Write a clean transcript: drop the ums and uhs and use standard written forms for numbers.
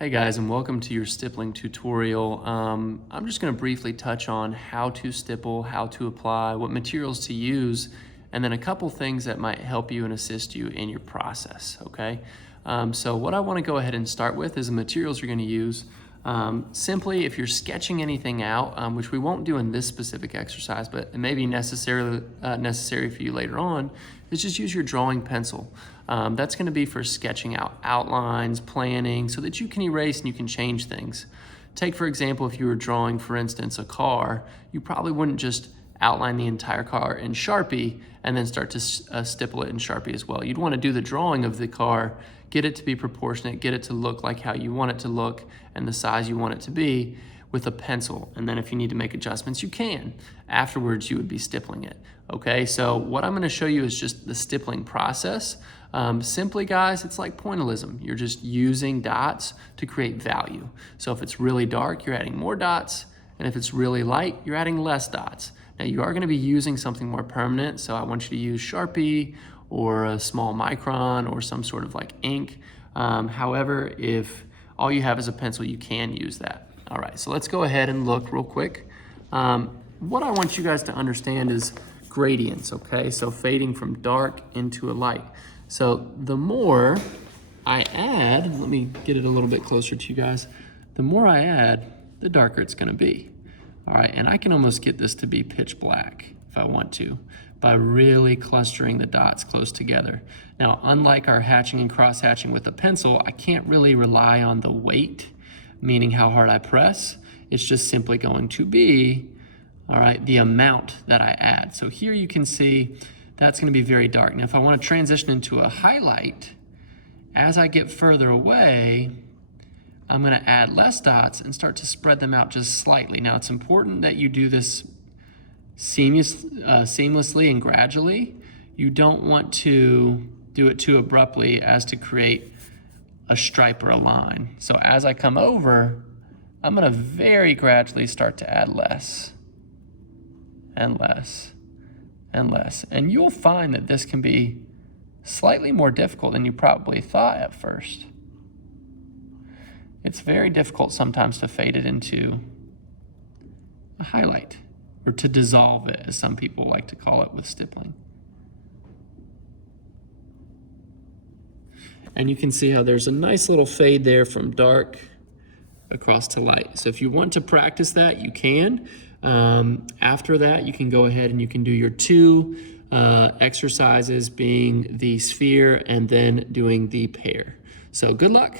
Hey guys, and welcome to your stippling tutorial. I'm just going to briefly touch on how to stipple, how to apply, what materials to use, and then a couple things that might help you and assist you in your process, okay? So what I want to go ahead and start with is the materials you're going to use. Simply, if you're sketching anything out, which we won't do in this specific exercise, but it may be necessary for you later on, is just use your drawing pencil. That's going to be for sketching out outlines, planning, so that you can erase and you can change things. Take, for example, if you were drawing, for instance, a car, you probably wouldn't just outline the entire car in Sharpie and then start to stipple it in Sharpie as well. You'd want to do the drawing of the car, get it to be proportionate, get it to look like how you want it to look and the size you want it to be with a pencil. And then if you need to make adjustments, you can. Afterwards, you would be stippling it. Okay, so what I'm going to show you is just the stippling process. Simply, guys, it's like pointillism. You're just using dots to create value. So if it's really dark, you're adding more dots. And if it's really light, you're adding less dots. Now you are going to be using something more permanent, so I want you to use Sharpie or a small micron or some sort of like ink. However, if all you have is a pencil, you can use that. All right, so let's go ahead and look real quick. What I want you guys to understand is gradients, okay? So fading from dark into a light. So the more I add, let me get it a little bit closer to you guys. The more I add, the darker it's gonna be. All right, and I can almost get this to be pitch black if I want to by really clustering the dots close together. Now, unlike our hatching and cross hatching with a pencil, I can't really rely on the weight, meaning how hard I press. It's just simply going to be, all right, the amount that I add. So here you can see that's gonna be very dark. Now, if I wanna transition into a highlight, as I get further away, I'm gonna add less dots and start to spread them out just slightly. Now, it's important that you do this seamlessly and gradually. You don't want to do it too abruptly as to create a stripe or a line. So as I come over, I'm gonna very gradually start to add less and less and less. And you'll find that this can be slightly more difficult than you probably thought at first. It's very difficult sometimes to fade it into a highlight or to dissolve it, as some people like to call it with stippling. And you can see how there's a nice little fade there from dark across to light. So if you want to practice that, you can. After that, you can go ahead and you can do your two exercises, being the sphere and then doing the pear. So good luck.